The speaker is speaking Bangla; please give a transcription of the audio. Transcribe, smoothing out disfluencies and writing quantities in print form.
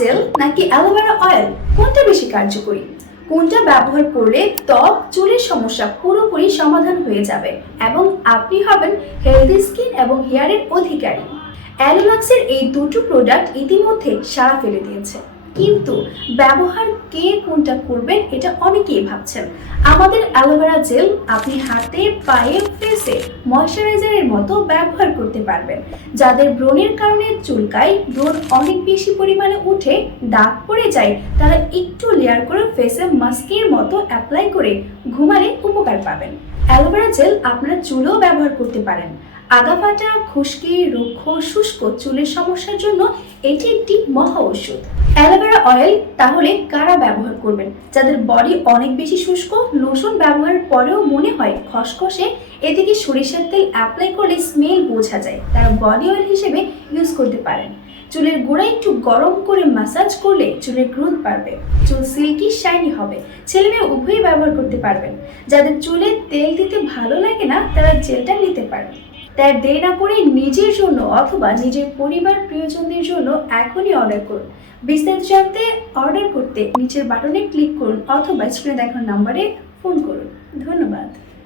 জেল নাকি অ্যালোভেরা অয়েল কোনটা বেশি কার্যকরী? কোনটা ব্যবহার করলে ত্বক চুলের সমস্যা পুরোপুরি সমাধান হয়ে যাবে এবং আপনি হবেন হেলদি স্কিন এবং হেয়ারের অধিকারী? অ্যালোমাক্সের এই দুটো প্রোডাক্ট ইতিমধ্যে সাড়া ফেলে দিয়েছে, কিন্তু ব্যবহার কে কোনটা করবেন এটা অনেকেই ভাবছেন। আমাদের অ্যালোভেরা জেল আপনি হাতে, পায়ে, ফেসে ময়শ্চারাইজারের মতো ব্যবহার করতে পারবেন। যাদের ব্রণের কারণে চুলকায়, ব্রণ অনেক বেশি পরিমাণে উঠে দাগ পড়ে যায়, তারা একটু লেয়ার করে ফেসে মাস্কের মতো অ্যাপ্লাই করে ঘুমালে উপকার পাবেন। অ্যালোভেরা জেল আপনারা চুলেও ব্যবহার করতে পারেন। আগাফাটা, খুশকি, রুক্ষ, শুষ্ক চুলের সমস্যার জন্য এটি একটি মহা ওষুধ। অ্যালোভেরা অয়েল তাহলে কারা ব্যবহার করবেন? যাদের বডি অনেক বেশি শুষ্ক, লোশন ব্যবহারের পরেও মনে হয় খসখসে, এদিকে সরিষার তেল অ্যাপ্লাই করলে স্মেল বোঝা যায়, তারা বডি অয়েল হিসেবে ইউজ করতে পারেন। চুলের গোড়া একটু গরম করে ম্যাসাজ করলে চুলের গ্রোথ বাড়বে, চুল সিল্কি শাইনি হবে। ছেলে মেয়ে উভয়ই ব্যবহার করতে পারবেন। যাদের চুলে তেল দিতে ভালো লাগে না, তারা জেলটা নিতে পারেন। তাই দেরি না করে নিজের জন্য অথবা নিজের পরিবার প্রিয়জনদের জন্য এখনই অর্ডার করুন। বিস্তারিত জানতে অর্ডার করতে নিচের বাটনে ক্লিক করুন অথবা স্ক্রিনে দেখানো নম্বরে ফোন করুন। ধন্যবাদ।